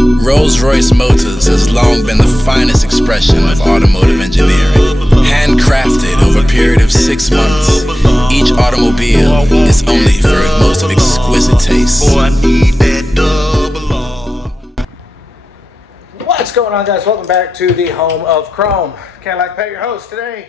Rolls-Royce Motors has long been the finest expression of automotive engineering. Handcrafted over a period of 6 months, each automobile is only for its most exquisite taste. What's going on, guys? Welcome back to the home of Chrome. Cadillac Pay, your host today.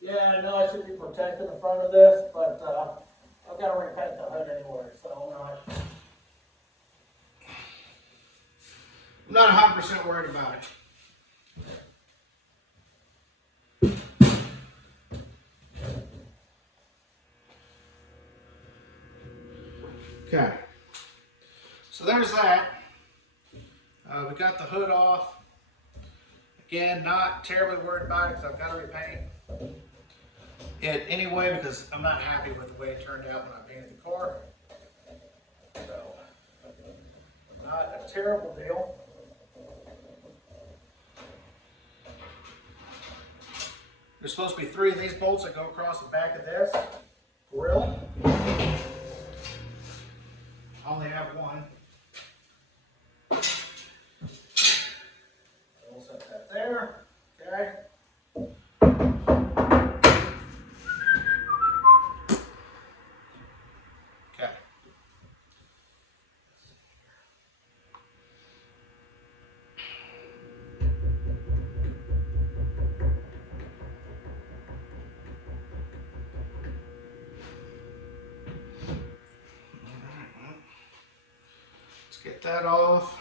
Yeah, I know I should be protecting the front of this, but I've got to repaint the hood anyway, so I'm not 100% worried about it. Okay, so there's that. We got the hood off. Again, not terribly worried about it because I've got to repaint it anyway because I'm not happy with the way it turned out when I painted the car. So, not a terrible deal. There's supposed to be 3 of these bolts that go across the back of this grill. I only have 1. We'll set that there. Okay. Okay. Let's get that off.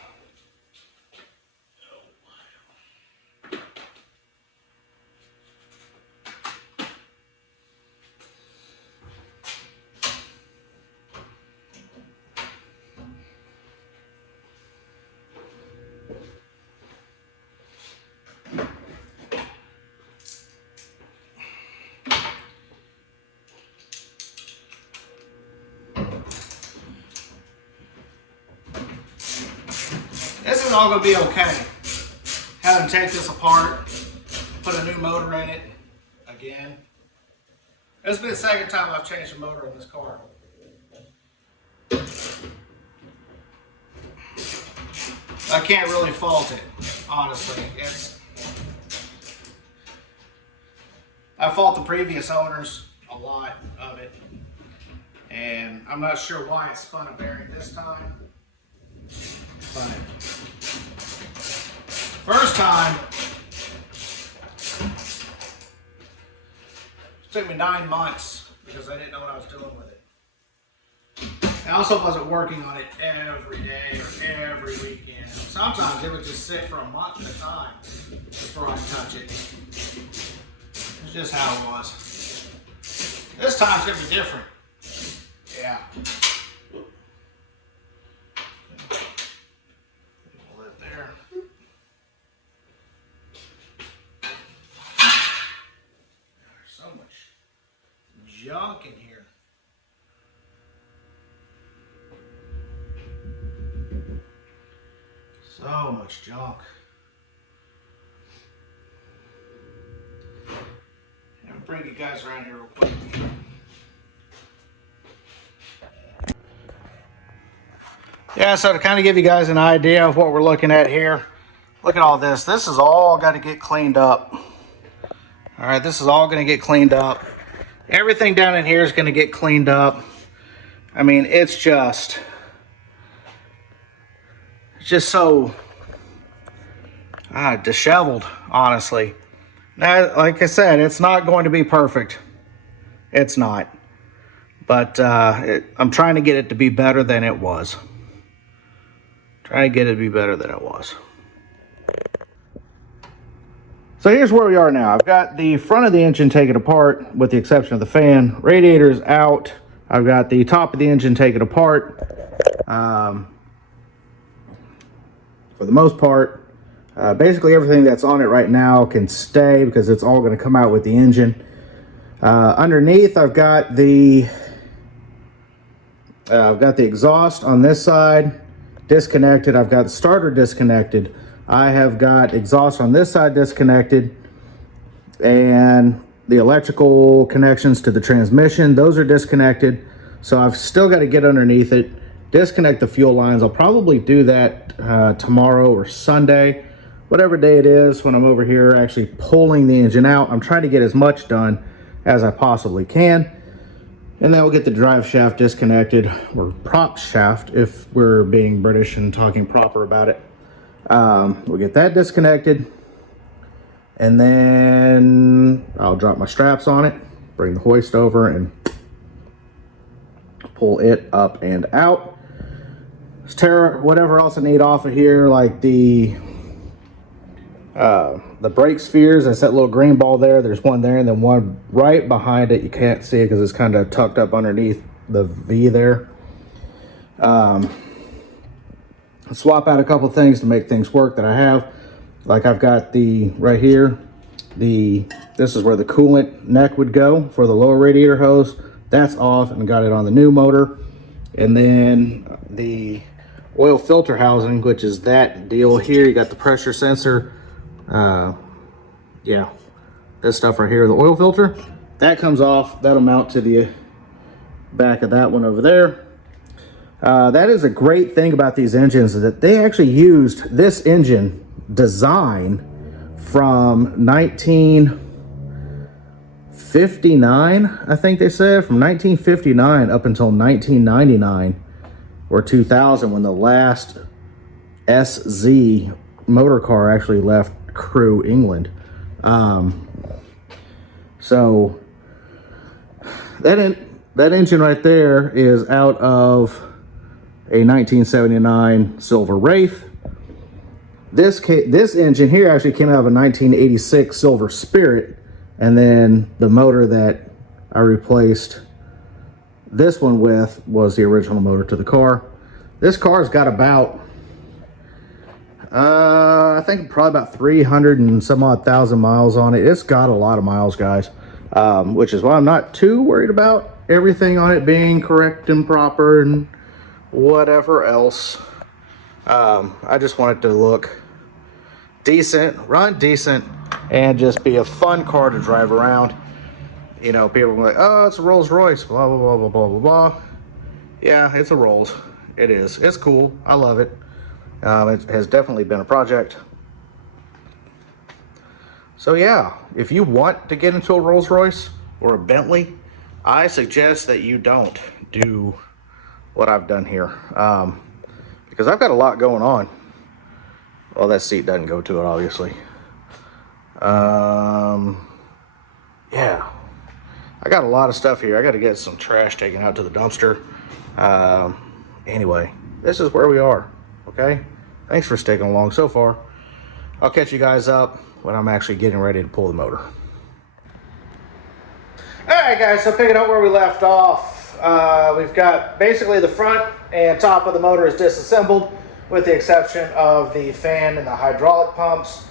This is all going to be okay. Having to take this apart, put a new motor in it again. This will be the second time I've changed the motor on this car. I can't really fault it, honestly. I fault the previous owners a lot of it, and I'm not sure why it spun a bearing this time. But first time, it took me 9 months because I didn't know what I was doing with it. I also wasn't working on it every day or every weekend. Sometimes it would just sit for a month at a time before I'd touch it. It's just how it was. This time's gonna be different. Yeah. There. There's so much junk in here. So much junk. I'll bring you guys around here real quick. Yeah, so to kind of give you guys an idea of what we're looking at here, Look at all this. This is all got to get cleaned up. All right, this is all going to get cleaned up. Everything down in here is going to get cleaned up. I mean, it's just so disheveled, honestly. Now, like I said, it's not going to be perfect. It's not. But I'm trying to get it to be better than it was. Trying to get it to be better than it was. So here's where we are now. I've got the front of the engine taken apart with the exception of the fan. Radiator's out. I've got the top of the engine taken apart. For the most part, basically everything that's on it right now can stay because it's all going to come out with the engine. Underneath, I've got the exhaust on this side disconnected. I've got the starter disconnected. I have got exhaust on this side disconnected, and the electrical connections to the transmission, those are disconnected. So I've still got to get underneath it, disconnect the fuel lines. I'll probably do that tomorrow or Sunday, whatever day it is when I'm over here actually pulling the engine out. I'm trying to get as much done as I possibly can. And then we'll get the drive shaft disconnected, or prop shaft if we're being British and talking proper about it. We'll get that disconnected, and then I'll drop my straps on it, bring the hoist over, and pull it up and out. Just tear whatever else I need off of here, like the brake spheres. That's that little green ball there. There's one there, and then one right behind it. You can't see it because it's kind of tucked up underneath the V there. Swap out a couple things to make things work that I have. Like I've got the right here, this is where the coolant neck would go for the lower radiator hose. That's off, and got it on the new motor. And then the oil filter housing, which is that deal here. You got the pressure sensor. Yeah, this stuff right here, the oil filter, that comes off. That'll mount to the back of that one over there. That is a great thing about these engines, is that they actually used this engine design from 1959, I think they said, from 1959 up until 1999 or 2000, when the last SZ motor car actually left Crewe, England. So that engine right there is out of a 1979 Silver Wraith. This engine here actually came out of a 1986 Silver Spirit, and then the motor that I replaced this one with was the original motor to the car. This car's got about I think probably about 300 and some odd thousand miles on it. It's got a lot of miles, guys, which is why I'm not too worried about everything on it being correct and proper and whatever else. I just want it to look decent, run decent, and just be a fun car to drive around. You know, people are like, oh, it's a Rolls-Royce, blah, blah, blah, blah, blah, blah, blah. Yeah, it's a Rolls. It is. It's cool. I love it. It has definitely been a project. So yeah, if you want to get into a Rolls-Royce or a Bentley, I suggest that you don't do what I've done here, because I've got a lot going on. Well, that seat doesn't go to it, obviously. Yeah, I got a lot of stuff here. I got to get some trash taken out to the dumpster. Anyway, this is where we are. Okay, thanks for sticking along so far. I'll catch you guys up when I'm actually getting ready to pull the motor. Alright guys, so picking up where we left off, we've got basically the front and top of the motor is disassembled, with the exception of the fan and the hydraulic pumps.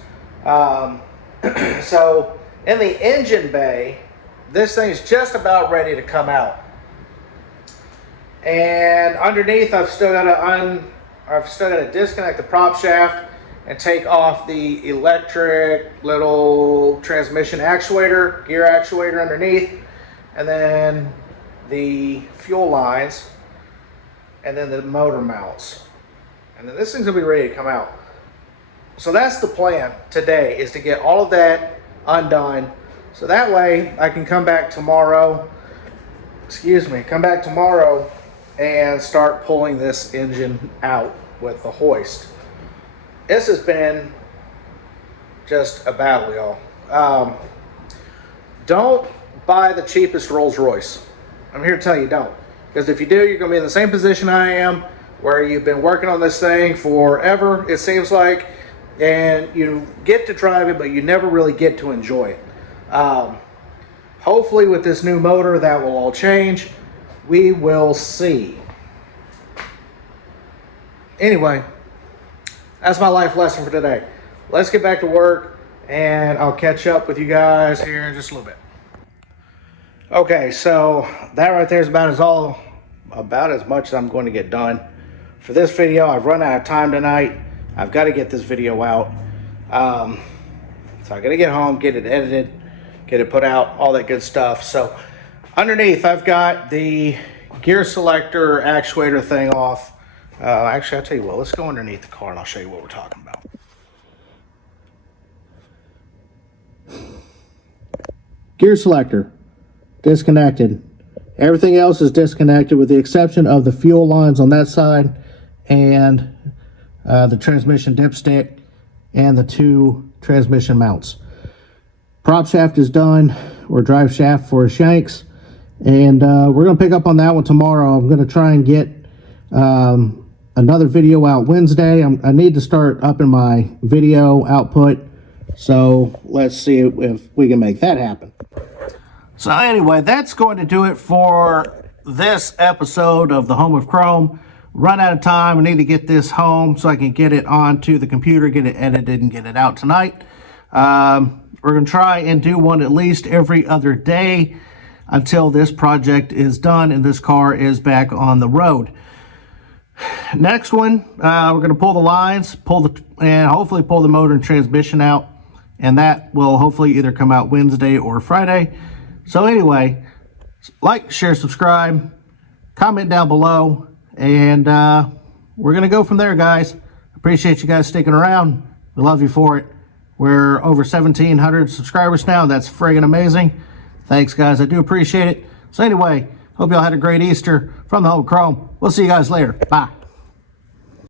So in the engine bay, this thing's just about ready to come out. And underneath, I've still got to disconnect the prop shaft and take off the electric little transmission actuator, gear actuator underneath, and then the fuel lines, and then the motor mounts. And then this thing's gonna be ready to come out. So that's the plan today, is to get all of that undone. So that way I can come back tomorrow, and start pulling this engine out with the hoist. This has been just a battle, y'all. Don't buy the cheapest Rolls-Royce. I'm here to tell you don't. Because if you do, you're going to be in the same position I am, where you've been working on this thing forever, it seems like, and you get to drive it, but you never really get to enjoy it. Hopefully with this new motor, that will all change. We will see. Anyway, that's my life lesson for today. Let's get back to work, and I'll catch up with you guys here in just a little bit. Okay, so that right there is about as much as I'm going to get done for this video. I've run out of time tonight. I've got to get this video out. So I got to get home, get it edited, get it put out, all that good stuff. So underneath, I've got the gear selector actuator thing off. Actually, I'll tell you what, let's go underneath the car and I'll show you what we're talking about. Gear selector, disconnected. Everything else is disconnected with the exception of the fuel lines on that side and the transmission dipstick and the 2 transmission mounts. Prop shaft is done, or drive shaft for shanks, and we're going to pick up on that one tomorrow. I'm going to try and get another video out Wednesday. I need to start upping my video output, so let's see if we can make that happen. So anyway, that's going to do it for this episode of the Home of Chrome. Run out of time. I need to get this home so I can get it onto the computer, get it edited, and get it out tonight. We're going to try and do one at least every other day until this project is done and this car is back on the road. Next one, we're going to pull the lines, and hopefully pull the motor and transmission out, and that will hopefully either come out Wednesday or Friday. So anyway, like, share, subscribe, comment down below, and we're going to go from there, guys. Appreciate you guys sticking around. We love you for it. We're over 1,700 subscribers now. That's friggin' amazing. Thanks, guys. I do appreciate it. So anyway, hope y'all had a great Easter from the Home of Chrome. We'll see you guys later. Bye.